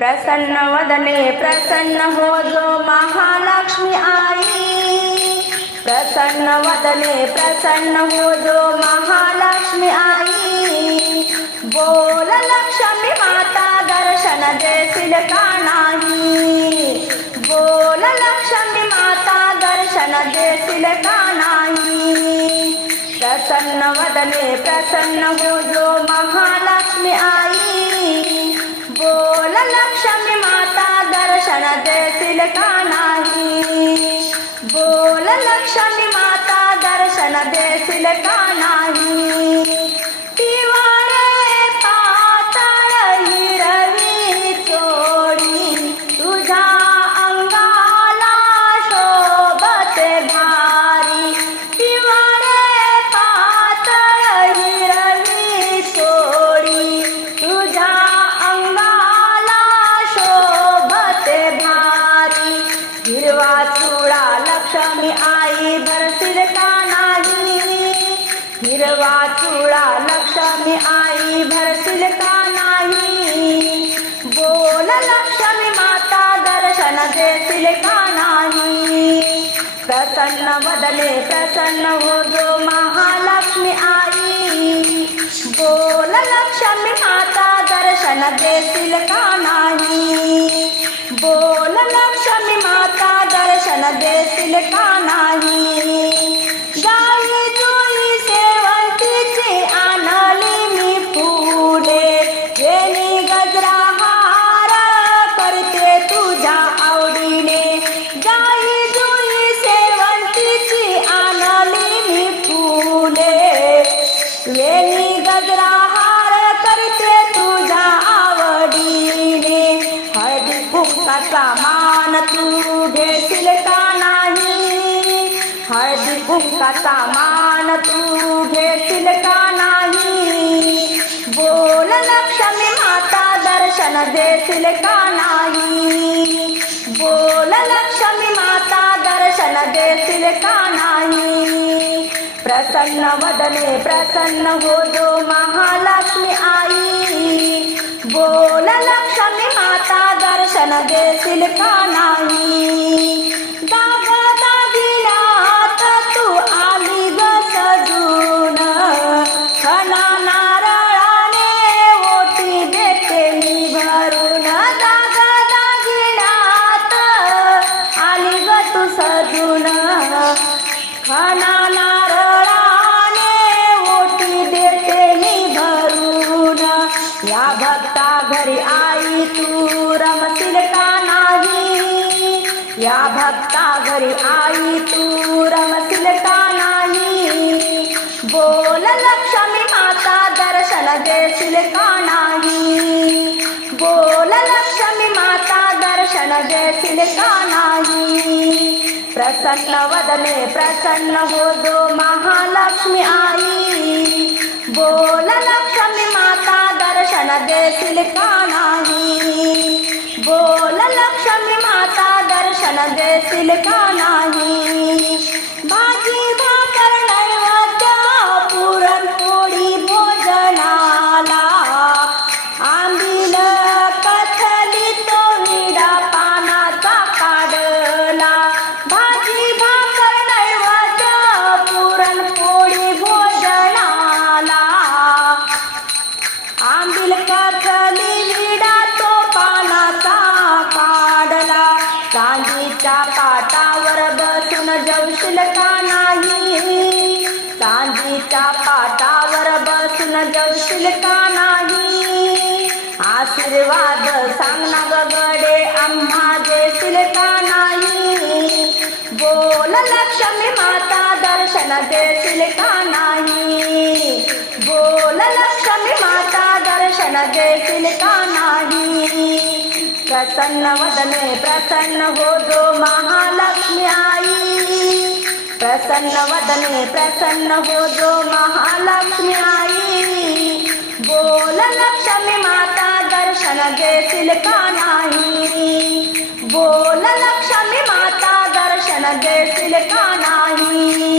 प्रसन्न वदने प्रसन्न हो जो महालक्ष्मी आई प्रसन्न वदने प्रसन्न हो जो महालक्ष्मी आई बोल लक्ष्मी माता दर्शन देशील का नाही बोल लक्ष्मी माता दर्शन देशील का नाही प्रसन्न वदने प्रसन्न हो जो महालक्ष्मी आई दर्शन का नाही. बोल लक्ष्मी माता दर्शन देशील का नाही. माझी आई भरतील का नाही. हिरवा चुळा लक्ष्मी आई भरतील का नाही. बोल लक्ष्मी माता दर्शन देतील का नाही. प्रसन्न बदले प्रसन्न हो जो महालक्ष्मी आई. बोल लक्ष्मी माता दर्शन देतील का नाही. बोल लक्ष्मी माता दर्शन देतील का नाही. गावी जुई सेवंतीची आणली मी फुले येणी गजरा हार करते तुझ्या आवडीने. गाई जुई सेवंतीची आणली मी फुले वेणी गजरा हार करते तुझ्या आवडीने. हळदी कुंकाचा मान तू घेशील का नाही. हळदी कुंकाचा मान तू घेशील का नाही. बोल लक्ष्मी माता दर्शन देशील का नाही. बोल लक्ष्मी माता दर्शन देशील का नाही. प्रसन्न वदने प्रसन्न हो जो महालक्ष्मी आई. बोल लक्ष्मी माता दर्शन देशील का नाही दाग दागिन्यात तू आली ग सजून खना नारळाने ओटी देते मी भरून. दाग दागिन्यात आली ग तू सजून खना या भक्ता घरी आई तू रमशील का नाही. या भक्ता घरी आई तू रमशील का नाही. बोल लक्ष्मी माता दर्शन देशील का नाही? बोल लक्ष्मी माता दर्शन देशील का नाही? प्रसन्न वदने प्रसन्न हो दो महालक्ष्मी आई. बोल देशील का नाही. बोल लक्ष्मी माता दर्शन देशील का नाही. चांदीच्या पाटावर बसून जवशील का नाही? चांदीच्या पाटावर बसून जवशील का नाही? आशीर्वाद सांग गडे गगडे आम्हा देशील का नाही? बोल लक्ष्मी माता दर्शन देशील का नाही? बोल लक्ष्मी माता दर्शन देशील का नाही? प्रसन्न वदने प्रसन्न हो दो महालक्ष्मी आई। प्रसन्न वदने प्रसन्न हो दो महालक्ष्मी आई। बोल लक्ष्मी माता दर्शन देशील का नाही। बोल लक्ष्मी माता दर्शन देशील का नाही।